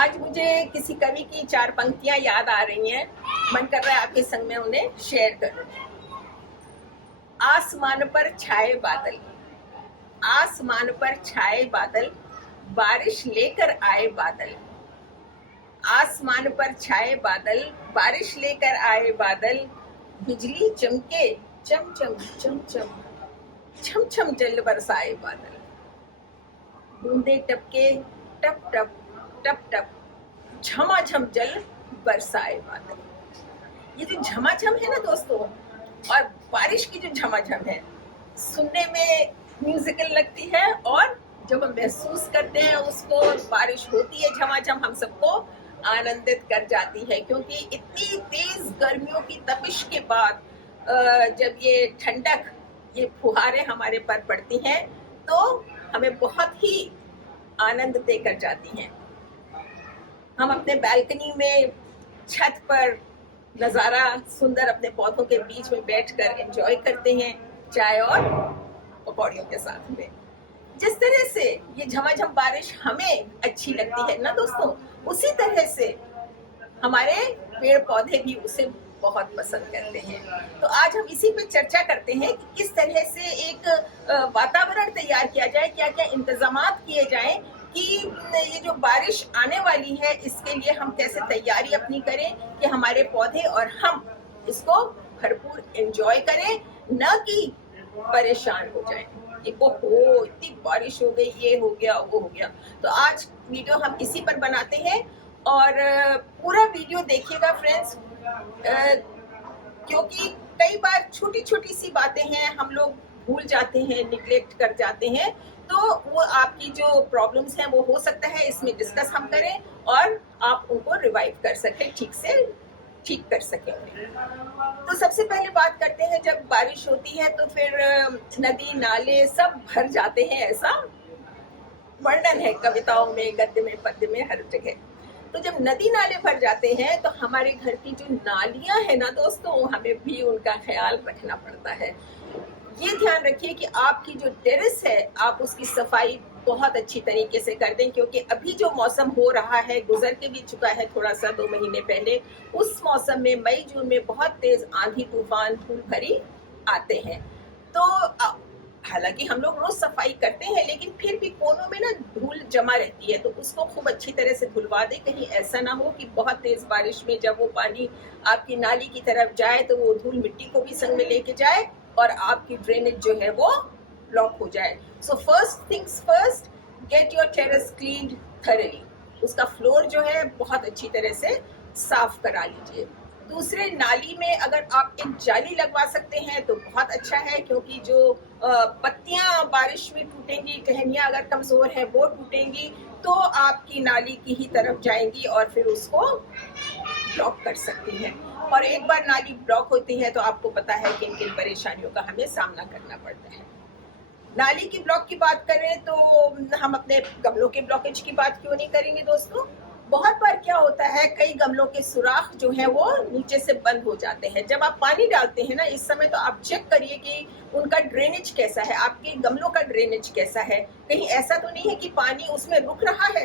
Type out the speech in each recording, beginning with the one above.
आज मुझे किसी कवि की 4 पंक्तियां याद आ रही हैं। मन कर रहा है आपके संग में उन्हें शेयर करूं। आसमान पर छाए बादल, आसमान पर छाए बादल, बारिश लेकर आए बादल। आसमान पर छाए बादल, बारिश लेकर आए बादल। बिजली चमके चम चम चम चम, छम छम जल बरसाए बादल। बूंदे टपके टप टप टप टप, झमाझम जल बरसाए बादल। ये जो झमाझम है ना दोस्तों, और बारिश की जो झमाझम है, सुनने में म्यूजिकल लगती है, और जब हम महसूस करते हैं उसको, बारिश होती है झमाझम, हम सबको आनंदित कर जाती है। क्योंकि इतनी तेज गर्मियों की तपिश के बाद जब ये ठंडक, ये फुहारें हमारे पर पड़ती हैं तो हमें बहुत ही आनंद देकर जाती हैं। हम अपने बालकनी में, छत पर नज़ारा सुंदर अपने पौधों के बीच में बैठकर एंजॉय करते हैं, चाय और पकौड़ियों के साथ में। जिस तरह से ये झमाझम बारिश हमें अच्छी लगती है ना दोस्तों, उसी तरह से हमारे पेड़ पौधे भी उसे बहुत पसंद करते हैं। तो आज हम इसी पे चर्चा करते हैं कि किस तरह से एक वातावरण तैयार किया जाए, क्या क्या इंतजामात किए जाएं कि ये जो बारिश आने वाली है इसके लिए हम कैसे तैयारी अपनी करें कि हमारे पौधे और हम इसको भरपूर एंजॉय करें, न कि परेशान हो जाएं कि ओहो इतनी बारिश हो गई, ये हो गया वो हो गया। तो आज वीडियो हम इसी पर बनाते हैं और पूरा वीडियो देखिएगा फ्रेंड्स, क्योंकि कई बार छोटी छोटी सी बातें हैं हम लोग भूल जाते हैं, निग्लेक्ट कर जाते हैं। तो वो आपकी जो प्रॉब्लम्स हैं वो हो सकता है इसमें डिस्कस हम करें और आप उनको रिवाइव कर सकें, ठीक से ठीक कर सकें। तो सबसे पहले बात करते हैं, जब बारिश होती है तो फिर नदी नाले सब भर जाते हैं, ऐसा वर्णन है कविताओं में, गद्य में, पद्य में, हर जगह। तो जब नदी नाले भर जाते हैं तो हमारे घर की जो नालियां हैं ना दोस्तों, हमें भी उनका ख्याल रखना पड़ता है। ये ध्यान रखिए कि आपकी जो टेरेस है आप उसकी सफाई बहुत अच्छी तरीके से कर दें, क्योंकि अभी जो मौसम हो रहा है, गुजर के भी चुका है थोड़ा सा 2 महीने पहले, उस मौसम में मई जून में बहुत तेज आंधी तूफान धूल भरी आते हैं। तो हालांकि हम लोग रोज सफाई करते हैं, लेकिन फिर भी कोनों में ना धूल जमा रहती है, तो उसको खूब अच्छी तरह से धुलवा दे। कहीं ऐसा ना हो कि बहुत तेज बारिश में जब वो पानी आपकी नाली की तरफ जाए तो वो धूल मिट्टी को भी संग में लेके जाए और आपकी ड्रेनेज जो है वो ब्लॉक हो जाए। So first things first, get your terrace cleaned thoroughly. उसका फ्लोर जो है बहुत अच्छी तरह से साफ करा लीजिए। दूसरे, नाली में अगर आप एक जाली लगवा सकते हैं तो बहुत अच्छा है, क्योंकि जो पत्तियां बारिश में टूटेंगी, टहनियां अगर कमजोर है वो टूटेंगी तो आपकी नाली की ही तरफ जाएंगी और फिर उसको ब्लॉक कर सकती हैं। और एक बार नाली ब्लॉक होती है तो आपको पता है किन किन परेशानियों का हमें सामना करना पड़ता है। नाली की ब्लॉक की बात करें तो हम अपने गमलों के ब्लॉकेज की बात क्यों नहीं करेंगे दोस्तों। बहुत बार क्या होता है, कई गमलों के सुराख जो है वो नीचे से बंद हो जाते हैं। जब आप पानी डालते हैं ना इस समय, तो आप चेक करिए कि उनका ड्रेनेज कैसा है, आपके गमलों का ड्रेनेज कैसा है। कहीं ऐसा तो नहीं है कि पानी उसमें रुक रहा है,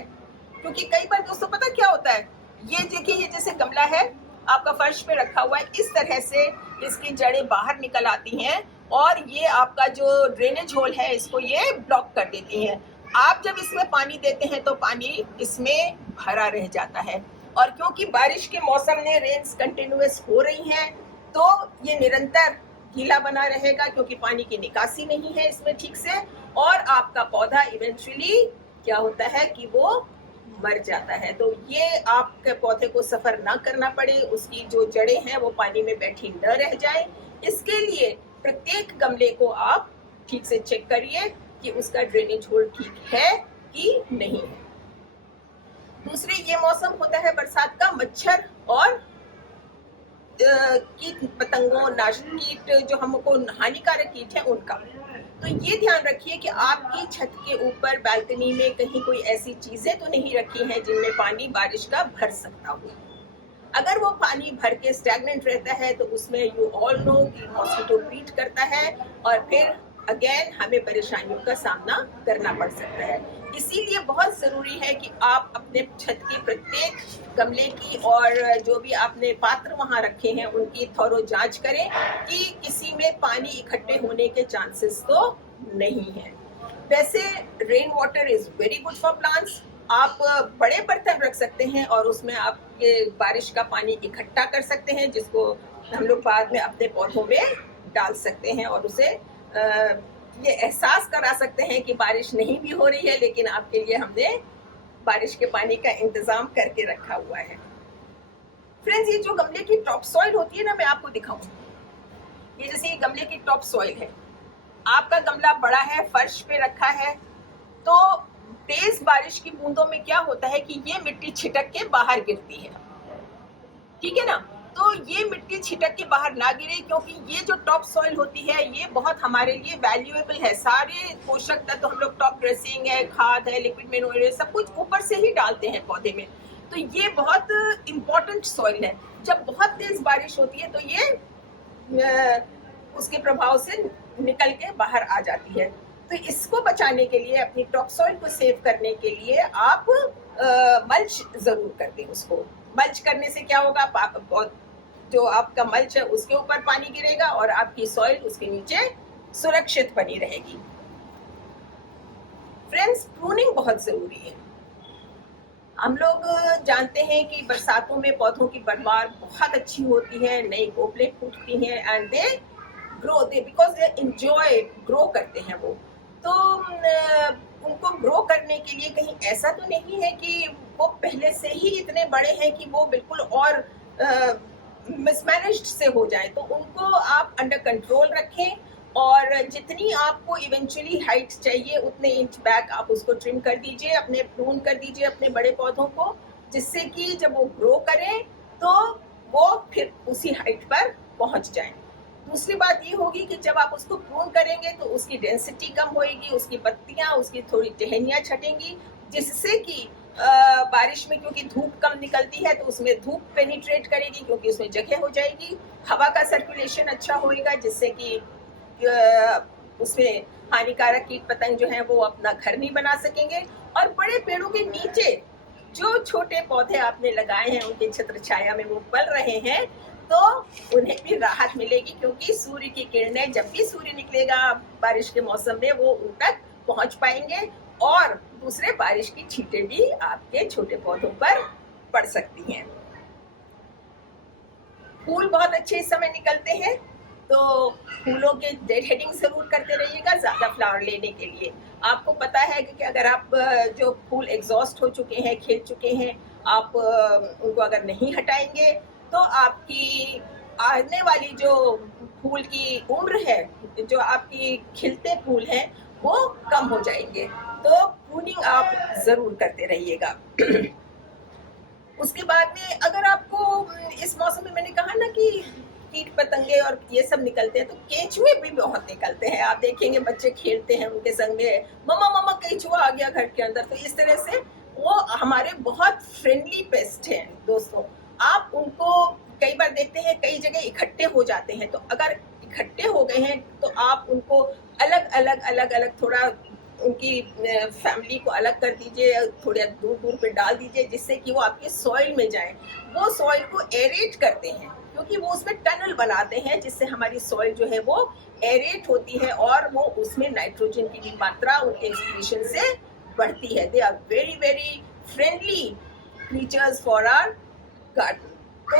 क्योंकि कई बार दोस्तों पता क्या होता है, ये देखिए, ये जैसे गमला है आपका फर्श पे रखा हुआ है, इस तरह से इसकी जड़ें बाहर निकल आती हैं और ये आपका जो ड्रेनेज होल है इसको ये ब्लॉक कर देती हैं। आप जब इसमें पानी देते हैं तो पानी इसमें भरा रह जाता है, और क्योंकि बारिश के मौसम में रेन्स कंटिन्यूअस हो रही हैं तो ये निरंतर गीला बना रहेगा, क्योंकि पानी की निकासी नहीं है इसमें ठीक से, और आपका पौधा इवेंचुअली क्या होता है कि वो मर जाता है। तो ये आपके पौधे को सफर ना करना पड़े, उसकी जो जड़ें हैं वो पानी में बैठी न रह जाए, इसके लिए प्रत्येक गमले को आप ठीक से चेक करिए कि उसका ड्रेनेज होल ठीक है कि नहीं है। दूसरे, ये मौसम होता है बरसात का, मच्छर और कीट पतंगों, कीट जो हमको हानिकारक कीट है उनका। तो ये ध्यान रखिए कि आपकी छत के ऊपर बालकनी में कहीं कोई ऐसी चीजें तो नहीं रखी हैं जिनमें पानी बारिश का भर सकता हो। अगर वो पानी भर के स्टैग्नेंट रहता है तो उसमें यू ऑल नो कि मॉस्किटो ब्रीड करता है और फिर अगेन हमें परेशानियों का सामना करना पड़ सकता है। इसीलिए बहुत ज़रूरी है कि आप अपने छत की प्रत्येक गमले की और जो भी आपने पात्र वहाँ रखे हैं उनकी थोरो जांच करें कि किसी में पानी इकट्ठे होने के चांसेस तो नहीं है। वैसे rain water is very good for plants. आप बड़े बर्तन रख सकते हैं और उसमें आप ये बारिश का पानी इकट्ठा कर सकते हैं, जिसको हम लोग बाद में अपने पौधों में डाल सकते हैं और उसे ये एहसास करा सकते हैं कि बारिश नहीं भी हो रही है, लेकिन आपके लिए हमने बारिश के पानी का इंतजाम करके रखा हुआ है। फ्रेंड्स, ये जो गमले की टॉप सॉइल होती है ना, मैं आपको दिखाऊं। ये जैसे ये गमले की टॉप सॉइल है, आपका गमला बड़ा है, फर्श पे रखा है, तो तेज बारिश की बूंदों में क्या होता है कि ये मिट्टी छिटक के बाहर गिरती है, ठीक है ना। तो ये मिट्टी छिटक के बाहर ना गिरे, क्योंकि ये जो टॉप सॉइल होती है ये बहुत हमारे लिए वैल्यूएबल है। सारे पोषक तत्व तो हम लोग टॉप ड्रेसिंग है, खाद है, लिक्विड मैन्योर, सब कुछ ऊपर से ही डालते हैं पौधे में। तो ये बहुत इम्पोर्टेंट सॉइल है। जब बहुत तेज बारिश होती है तो ये उसके प्रभाव से निकल के बाहर आ जाती है। तो इसको बचाने के लिए, अपनी टॉप सॉइल को सेव करने के लिए आप मल्च जरूर कर दें उसको। मल्च करने से क्या होगा, जो आपका मल्च है उसके ऊपर पानी गिरेगा और आपकी सॉइल उसके नीचे सुरक्षित बनी रहेगी। फ्रेंड्स, प्रूनिंग बहुत जरूरी है। हम लोग जानते हैं कि बरसातों में पौधों की भरमार बहुत अच्छी होती है, नई कोपलें फूटती हैं and they grow, because they enjoy, grow करते हैं वो। तो उनको ग्रो करने के लिए कहीं ऐसा तो नहीं है कि वो पहले से ही इतने बड़े हैं कि वो बिल्कुल और मिसमैनेज्ड से हो जाए। तो उनको आप अंडर कंट्रोल रखें और जितनी आपको इवेंचुअली हाइट चाहिए उतने इंच बैक आप उसको ट्रिम कर दीजिए, अपने प्रून कर दीजिए अपने बड़े पौधों को, जिससे कि जब वो ग्रो करें तो वो फिर उसी हाइट पर पहुंच जाए। दूसरी बात ये होगी कि जब आप उसको प्रून करेंगे तो उसकी डेंसिटी कम होगी, उसकी पत्तियां, उसकी थोड़ी टहनियां छटेंगी, जिससे कि बारिश में क्योंकि धूप कम निकलती है तो उसमें धूप पेनिट्रेट करेगी, क्योंकि उसमें जगह हो जाएगी, हवा का सर्कुलेशन अच्छा होएगा, जिससे कि उसमें हानिकारक कीट पतंग जो है वो अपना घर नहीं बना सकेंगे। और बड़े पेड़ों के नीचे जो छोटे पौधे आपने लगाए हैं उनके छत्र छाया में वो पल रहे हैं, तो उन्हें भी राहत मिलेगी, क्योंकि सूर्य की किरणें जब भी सूर्य निकलेगा बारिश के मौसम में वो उन तक पहुंच पाएंगे और दूसरे बारिश की छींटें भी आपके छोटे पौधों पर पड़ सकती हैं। फूल बहुत अच्छे इस समय निकलते हैं, तो फूलों के डेड हेडिंग जरूर करते रहिएगा ज्यादा फ्लावर लेने के लिए। आपको पता है कि अगर आप जो फूल एग्जॉस्ट हो चुके हैं, खिल चुके हैं, आप उनको अगर नहीं हटाएंगे तो आपकी आने वाली जो फूल की उम्र है, जो आपकी खिलते फूल हैं, वो कम हो जाएंगे। तो प्रूनिंग आप जरूर करते रहिएगा। उसके बाद में अगर आपको इस मौसम में, मैंने कहा ना कि कीट पतंगे और ये सब निकलते हैं, तो केंचुए भी बहुत निकलते हैं। आप देखेंगे बच्चे खेलते हैं उनके संग में, मम्मा मम्मा केंचुआ आ गया घर के अंदर। तो इस तरह से वो हमारे बहुत फ्रेंडली पेस्ट हैं दोस्तों। आप उनको कई बार देखते हैं कई जगह इकट्ठे हो जाते हैं, तो अगर इकट्ठे हो गए हैं तो आप उनको अलग अलग थोड़ा उनकी फैमिली को अलग कर दीजिए, थोड़ा दूर दूर पे डाल दीजिए, जिससे कि वो आपके सॉइल में जाए। वो सॉइल को एरेट करते हैं, क्योंकि वो उसमें टनल बनाते हैं, जिससे हमारी सॉइल जो है वो एरेट होती है और वो उसमें नाइट्रोजन की भी मात्रा उनके एक्सक्रीशन से बढ़ती है। They are very very friendly creatures for our garden. तो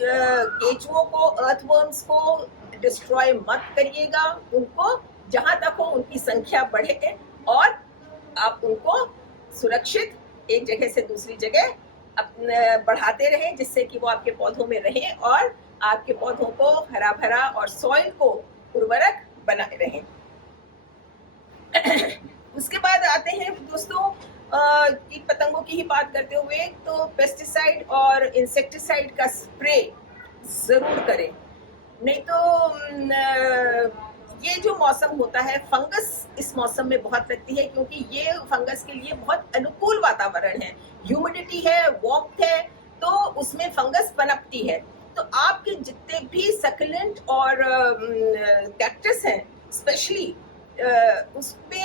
केंचुओं को, अर्थवर्म्स को डिस्ट्रॉय मत करिएगा। उनको जहां तक हो उनकी संख्या बढ़े और आप उनको सुरक्षित एक जगह से दूसरी जगह बढ़ाते रहें, जिससे कि वो आपके पौधों में रहें और आपके पौधों को हरा भरा और सॉइल को उर्वरक बनाए रहें। उसके बाद आते हैं दोस्तों कीट पतंगों की ही बात करते हुए, तो पेस्टिसाइड और इंसेक्टिसाइड का स्प्रे जरूर करें। नहीं तो ये जो मौसम होता है, फंगस इस मौसम में बहुत लगती है, क्योंकि ये फंगस के लिए बहुत अनुकूल वातावरण है, ह्यूमिडिटी है, वार्मथ है, तो उसमें फंगस पनपती है। तो आपके जितने भी सक्लेंट और कैक्टस हैं स्पेशली, उसपे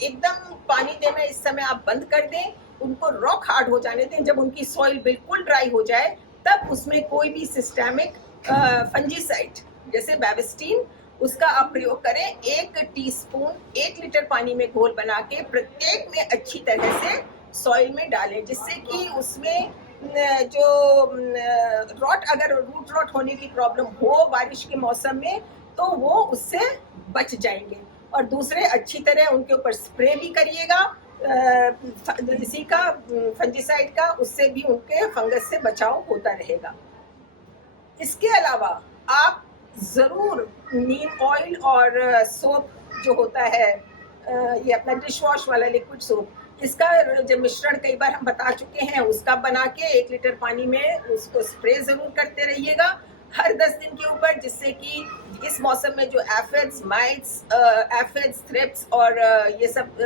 एकदम पानी देना इस समय आप बंद कर दें, उनको रॉक हार्ड हो जाने दें। जब उनकी सॉइल बिल्कुल ड्राई हो जाए तब उसमें कोई भी सिस्टेमिक फंजीसाइड जैसे बैविस्टीन उसका आप प्रयोग करें। 1 टीस्पून 1 लीटर पानी में घोल बना के प्रत्येक में अच्छी तरह से सॉइल में डालें, जिससे कि उसमें जो रॉट, अगर रूट रॉट होने की प्रॉब्लम हो बारिश के मौसम में तो वो उससे बच जाएंगे। और दूसरे अच्छी तरह उनके ऊपर स्प्रे भी करिएगा इसी का फंजीसाइड का, उससे भी उनके फंगस से बचाव होता रहेगा। इसके अलावा आप ज़रूर नीम ऑयल और सोप जो होता है, ये अपना डिश वॉश वाला लिक्विड सोप, इसका जो मिश्रण कई बार हम बता चुके हैं, उसका बना के 1 लीटर पानी में उसको स्प्रे ज़रूर करते रहिएगा हर 10 दिन के ऊपर, जिससे कि इस मौसम में जो एफिड्स, माइट्स, एफिड्स, थ्रिप्स और ये सब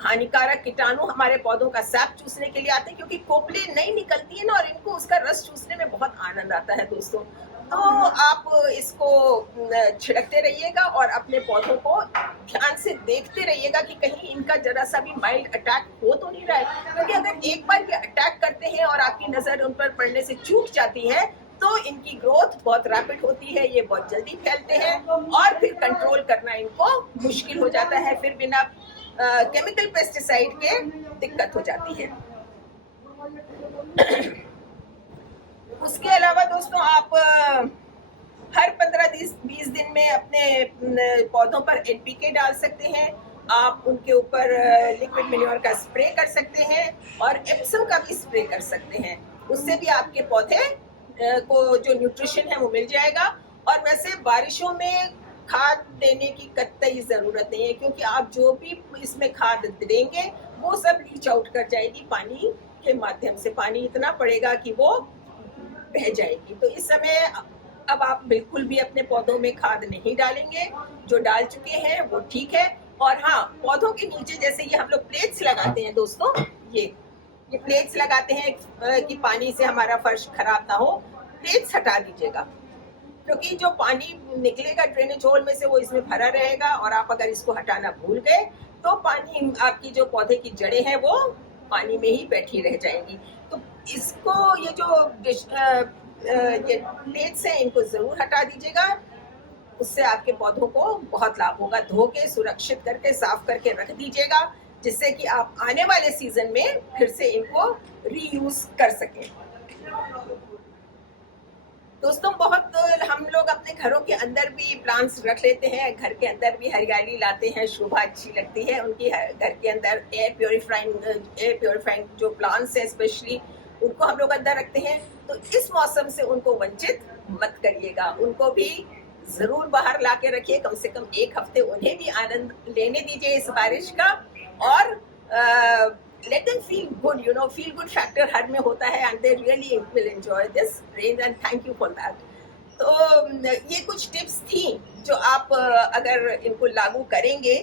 हानिकारक कीटाणु हमारे पौधों का सैप चूसने के लिए आते हैं, क्योंकि कोपले नहीं निकलती है ना, और इनको उसका रस चूसने में बहुत आनंद आता है दोस्तों। तो आप इसको छिड़कते रहिएगा और अपने पौधों को ध्यान से देखते रहिएगा कि कहीं इनका जरा सा भी माइल्ड अटैक हो तो नहीं रहा है, क्योंकि अगर एक बार ये अटैक करते हैं और आपकी नजर उन पर पड़ने से चूक जाती है तो इनकी ग्रोथ बहुत रैपिड होती है, ये बहुत जल्दी फैलते हैं और फिर कंट्रोल करना इनको मुश्किल हो जाता है, फिर बिना केमिकल पेस्टिसाइड के दिक्कत हो जाती है। उसके अलावा दोस्तों आप हर 15-20 दिन में अपने पौधों पर एनपीके डाल सकते हैं। आप उनके ऊपर लिक्विड मैन्योर का स्प्रे कर सकते हैं और एप्सम का भी स्प्रे कर सकते हैं। उससे भी आपके पौधे को जो न्यूट्रिशन है वो मिल जाएगा। और वैसे बारिशों में खाद देने की कतई ज़रूरत नहीं है, क्योंकि आप जो भी इसमें खाद देंगे वो सब लीच आउट कर जाएगी पानी के माध्यम से। पानी इतना पड़ेगा कि वो बह जाएगी। तो इस समय अब आप बिल्कुल भी अपने पौधों में खाद नहीं डालेंगे, जो डाल चुके हैं वो ठीक है। और हाँ, पौधों के नीचे जैसे ये हम लोग प्लेट्स लगाते हैं दोस्तों, ये प्लेट्स लगाते हैं कि पानी से हमारा फर्श खराब ना हो, प्लेट्स हटा दीजिएगा, क्योंकि जो पानी निकलेगा ड्रेनेज होल में से वो इसमें भरा रहेगा और आप अगर इसको हटाना भूल गए तो पानी, आपकी जो पौधे की जड़ें हैं वो पानी में ही बैठी रह जाएंगी। तो इसको ये जो ये प्लेट्स हैं इनको ज़रूर हटा दीजिएगा, उससे आपके पौधों को बहुत लाभ होगा। धो के सुरक्षित करके साफ करके रख दीजिएगा, जिससे कि आप आने वाले सीजन में फिर से इनको रीयूज कर सकें। दोस्तों बहुत हम लोग अपने घरों के अंदर भी प्लांट्स रख लेते हैं, घर के अंदर भी हरियाली लाते हैं, शोभा अच्छी लगती है उनकी। घर के अंदर एयर प्योरीफाइंग जो प्लांट्स हैं स्पेशली, उनको हम लोग अंदर रखते हैं। तो इस मौसम से उनको वंचित मत करिएगा, उनको भी ज़रूर बाहर ला के रखिए, कम से कम 1 हफ्ते उन्हें भी आनंद लेने दीजिए इस बारिश का। और let them feel good, you know, feel good factor हर में होता है, and they really will enjoy this rain, and thank you for that। तो ये कुछ टिप्स थी जो आप अगर इनको लागू करेंगे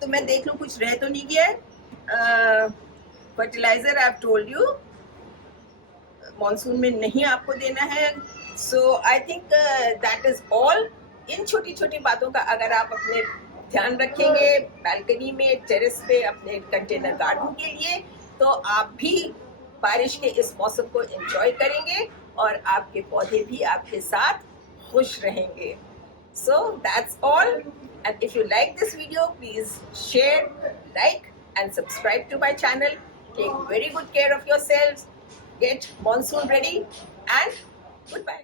तो मैं देख लूँ कुछ रह तो नहीं गया। Fertilizer I have told you monsoon में नहीं आपको देना है। So I think that is all. इन छोटी छोटी बातों का अगर आप अपने ध्यान रखेंगे बालकनी में, टेरेस पे, अपने कंटेनर गार्डन के लिए, तो आप भी बारिश के इस मौसम को एंजॉय करेंगे और आपके पौधे भी आपके साथ खुश रहेंगे। So that's all, and if you like this video please share, like and subscribe to my channel. Take very good care of yourselves, get monsoon ready, and goodbye.